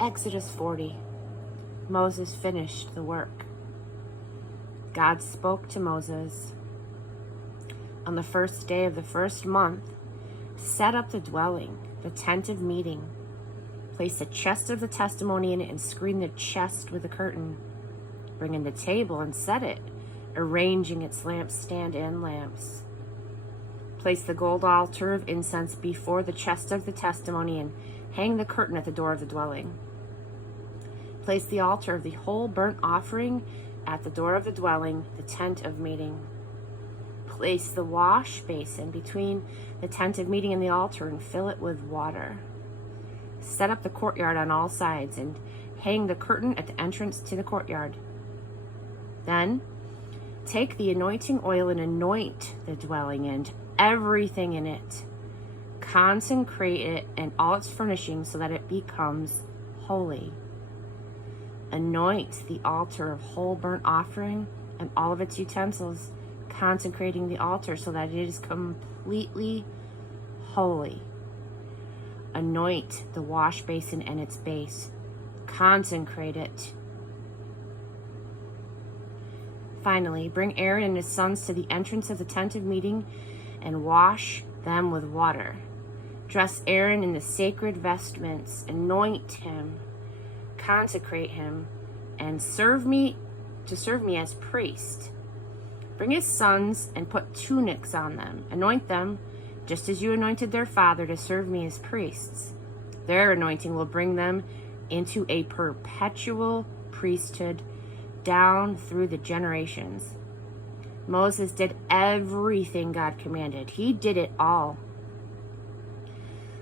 Exodus 40. Moses finished the work. God spoke to Moses. On the first day of the first month, set up the dwelling, the tent of meeting. Place the chest of the testimony in it and screen the chest with a curtain. Bring in the table and set it, arranging its lampstand and lamps. Place the gold altar of incense before the chest of the testimony and hang the curtain at the door of the dwelling. Place the altar of the whole burnt offering at the door of the dwelling, the tent of meeting. Place the wash basin between the tent of meeting and the altar and fill it with water. Set up the courtyard on all sides and hang the curtain at the entrance to the courtyard. Then take the anointing oil and anoint the dwelling and everything in it. Consecrate it and all its furnishings so that it becomes holy. Anoint the altar of whole burnt offering and all of its utensils, consecrating the altar so that it is completely holy. Anoint the wash basin and its base. Consecrate it. Finally, bring Aaron and his sons to the entrance of the tent of meeting and wash them with water. Dress Aaron in the sacred vestments, anoint him, consecrate him, and serve me as priest. Bring his sons and put tunics on them. Anoint them, just as you anointed their father to serve me as priests. Their anointing will bring them into a perpetual priesthood down through the generations. Moses did everything God commanded. He did it all.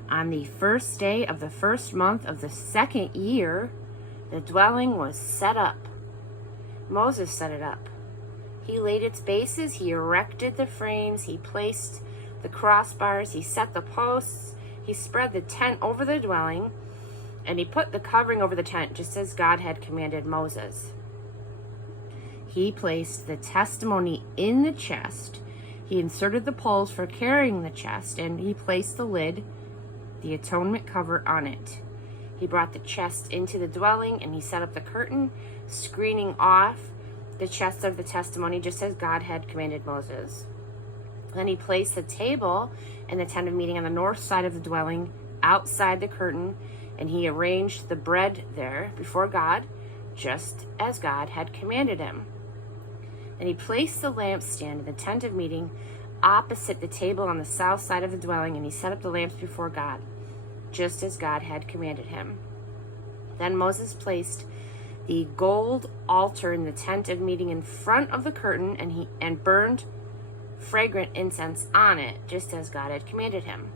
On the first day of the first month of the second year, the dwelling was set up. Moses set it up. He laid its bases, he erected the frames, he placed the crossbars, he set the posts, he spread the tent over the dwelling, and he put the covering over the tent just as God had commanded Moses. He placed the testimony in the chest, he inserted the poles for carrying the chest, and he placed the lid, the atonement cover, on it. He brought the chest into the dwelling and he set up the curtain, screening off the chest of the testimony just as God had commanded Moses. Then he placed the table in the tent of meeting on the north side of the dwelling outside the curtain, and he arranged the bread there before God just as God had commanded him. Then he placed the lampstand in the tent of meeting opposite the table on the south side of the dwelling, and he set up the lamps before God just as God had commanded him. Then Moses placed the gold altar in the tent of meeting in front of the curtain, and burned fragrant incense on it, just as God had commanded him.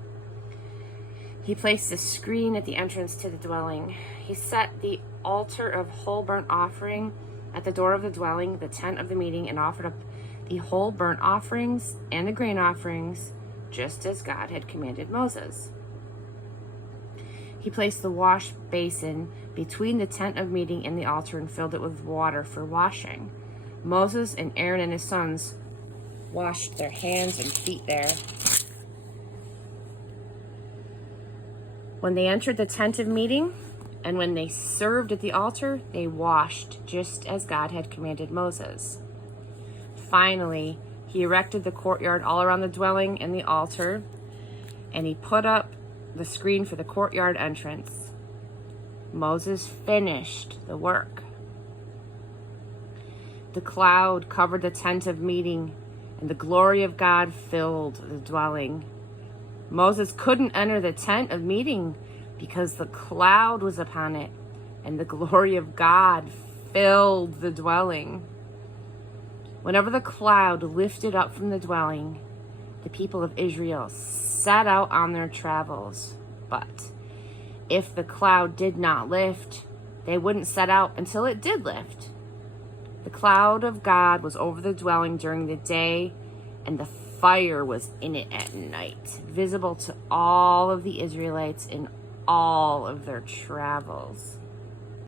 He placed the screen at the entrance to the dwelling. He set the altar of whole burnt offering at the door of the dwelling, the tent of the meeting, and offered up the whole burnt offerings and the grain offerings, just as God had commanded Moses. He placed the wash basin between the tent of meeting and the altar and filled it with water for washing. Moses and Aaron and his sons washed their hands and feet there. When they entered the tent of meeting and when they served at the altar, they washed just as God had commanded Moses. Finally, he erected the courtyard all around the dwelling and the altar, and he put up the screen for the courtyard entrance. Moses finished the work. The cloud covered the tent of meeting, and the glory of God filled the dwelling. Moses couldn't enter the tent of meeting because the cloud was upon it, and the glory of God filled the dwelling. Whenever the cloud lifted up from the dwelling, the people of Israel set out on their travels. But if the cloud did not lift, they wouldn't set out until it did lift. The cloud of God was over the dwelling during the day, and the fire was in it at night, visible to all of the Israelites in all of their travels.